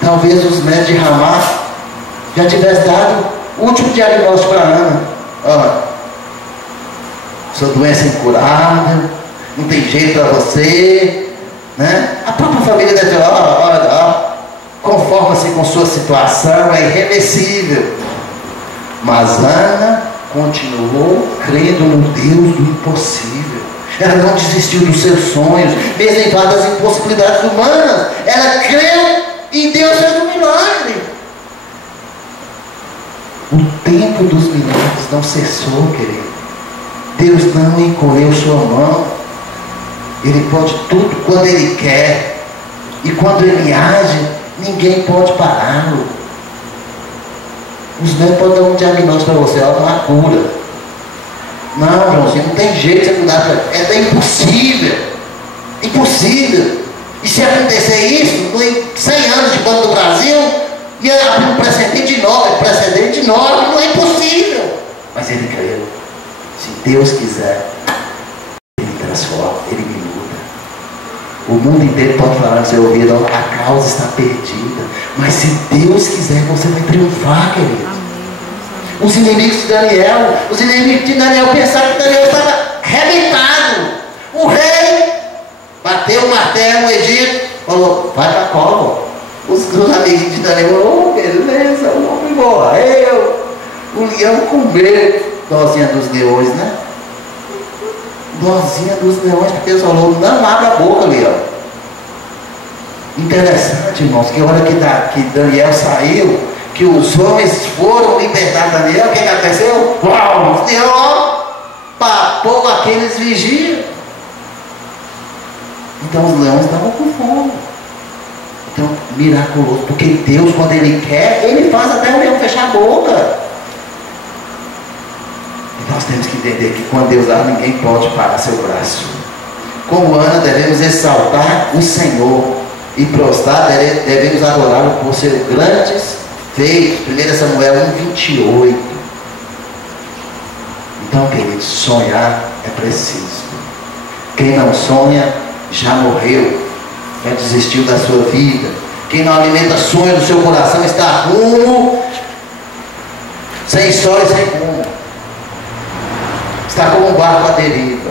Talvez os médicos de Ramá já tivessem dado o último diagnóstico para Ana. Olha, sua doença é incurável, não tem jeito para você, né? A própria família deve dizer, conforma-se com sua situação, é irreversível. Mas Ana continuou crendo no Deus do impossível. Ela não desistiu dos seus sonhos, mesmo em várias impossibilidades humanas. Ela creu e Deus fez um milagre. O tempo dos milagres não cessou, querido. Deus não encolheu sua mão. Ele pode tudo quando Ele quer. E quando Ele age, ninguém pode pará-lo. Os médicos podem dar um diagnóstico para você, ela não há cura. Não, Joãozinho, não tem jeito de você cuidar para ele. É impossível. Impossível. E se acontecer isso, em 100 anos de Banco do Brasil, ia abrir um precedente enorme, não é impossível. Mas ele creu. Se Deus quiser, Ele transforma, Ele me muda. O mundo inteiro pode falar no seu ouvido, a causa está perdida. Mas se Deus quiser, você vai triunfar, querido. Os inimigos de Daniel pensaram que Daniel estava arrebentado. O rei bateu o martelo no Egito, falou, vai para a cova. Os amigos de Daniel, beleza, o homem morreu. O leão comeu. Dozinha dos leões, né? Dozinha dos leões, porque Deus falou, não abre a boca, leão. Interessante, irmãos, que a hora que Daniel saiu, que os homens foram libertar Daniel, o que aconteceu? Uau! Os leões papou aqueles vigias. Então os leões estavam com fome. Então, miraculoso, porque Deus, quando Ele quer, Ele faz até o leão fechar a boca. E nós temos que entender que quando Deus dá, ninguém pode parar seu braço. Como Ana, devemos exaltar o Senhor e prostrar, devemos adorá-lo por seus grandes feitos. 1 Samuel 1:28. Então, queridos, sonhar é preciso. Quem não sonha, já morreu, já desistiu da sua vida. Quem não alimenta sonhos do seu coração está rumo, sem história e sem rumo. Está como um barco à deriva.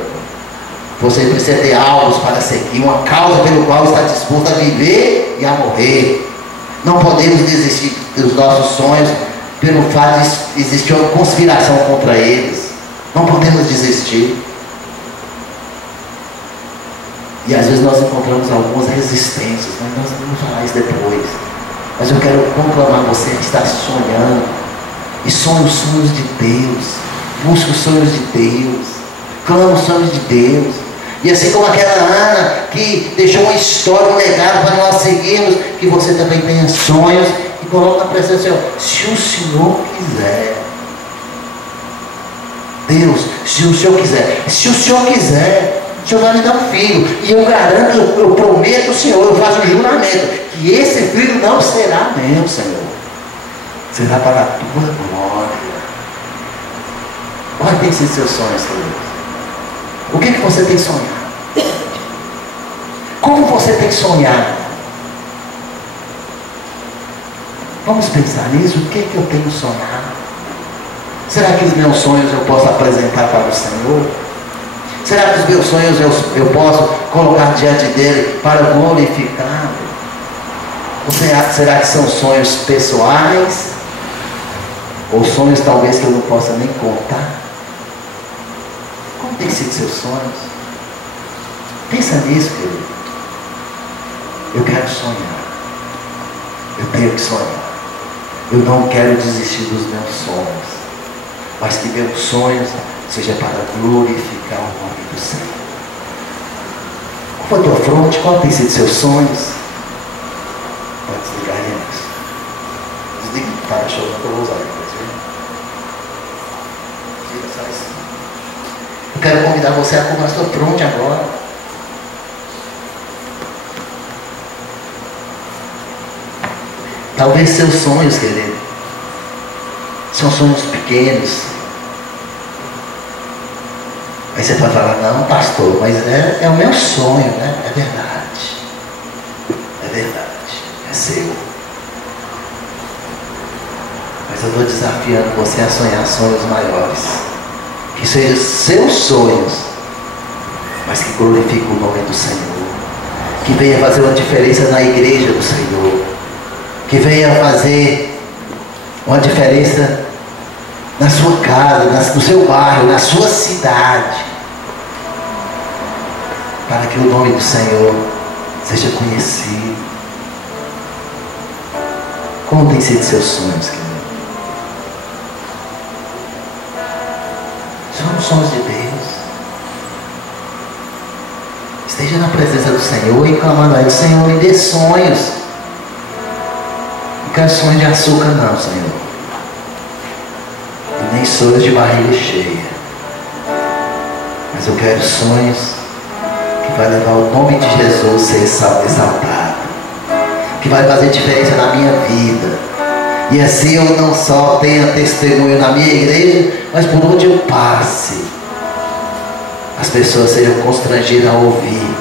Você precisa ter alvos para seguir, uma causa pelo qual está disposto a viver e a morrer. Não podemos desistir dos nossos sonhos pelo fato de existir uma conspiração contra eles. Não podemos desistir. E às vezes nós encontramos algumas resistências, mas nós vamos falar isso depois. Mas eu quero conclamar você que está sonhando. E sonhe os sonhos de Deus. Busque os sonhos de Deus. Clama os sonhos de Deus. E assim como aquela Ana que deixou uma história, um legado para nós seguirmos, que você também tenha sonhos e coloque na presença do Senhor. Se o Senhor quiser. Deus, se o Senhor quiser. Se o Senhor quiser, o Senhor vai me dar um filho. E eu garanto, eu prometo ao Senhor, eu faço um juramento, que esse filho não será meu, Senhor. Será para a tua glória. Quais têm sido seus sonhos, Senhor? O que você tem sonhado? Como você tem sonhado? Vamos pensar nisso. O que eu tenho sonhado? Será que os meus sonhos eu posso apresentar para o Senhor? Será que os meus sonhos eu posso colocar diante dele para glorificá-lo? Ou será que são sonhos pessoais? Ou sonhos talvez que eu não possa nem contar? Como tem sido seus sonhos? Pensa nisso, querido. Eu quero sonhar. Eu tenho que sonhar. Eu não quero desistir dos meus sonhos, mas que meus sonhos seja para glorificar o nome do Senhor. Qual foi a tua fronte? Qual tem sido seus sonhos? Pode desligar aí antes. Desliga o para-choque que eu vou usar depois, viu? Tira só isso. Eu quero convidar você a pôr na sua fronte agora. Talvez seus sonhos, querido, são sonhos pequenos. Aí você pode falar, não, pastor, mas é o meu sonho, né? É verdade. É verdade. É seu. Mas eu estou desafiando você a sonhar sonhos maiores. Que sejam seus sonhos, mas que glorifiquem o nome do Senhor. Que venha fazer uma diferença na igreja do Senhor. Que venha fazer uma diferença na sua casa, no seu bairro, na sua cidade, para que o nome do Senhor seja conhecido. Como tem sido seus sonhos, querido? São os sonhos de Deus. Esteja na presença do Senhor e clamando a Ele, Senhor, me dê sonhos. Não quero sonhos de açúcar não, Senhor. E nem sonhos de barriga cheia. Mas eu quero sonhos que vai levar o nome de Jesus a ser exaltado. Que vai fazer diferença na minha vida. E assim eu não só tenha testemunho na minha igreja, mas por onde eu passe, as pessoas sejam constrangidas a ouvir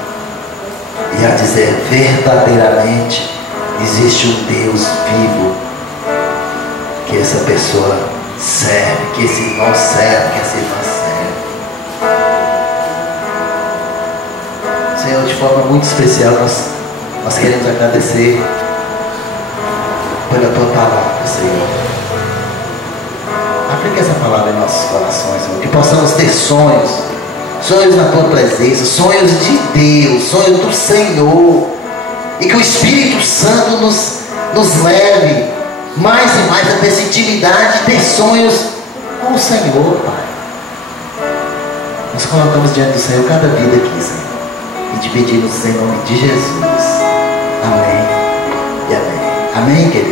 e a dizer verdadeiramente existe um Deus vivo que essa pessoa serve, que esse irmão serve, que essa irmã serve. Senhor, de forma muito especial nós queremos agradecer pela tua palavra, Senhor. Aplique essa palavra em nossos corações, Senhor, que possamos ter sonhos na tua presença, sonhos de Deus, sonhos do Senhor, e que o Espírito Santo nos leve mais e mais a ter essa intimidade, ter sonhos com o Senhor, Pai. Nós colocamos diante do Senhor cada vida aqui, Senhor, e te pedimos em nome de Jesus. Amém e amém. Amém, querido.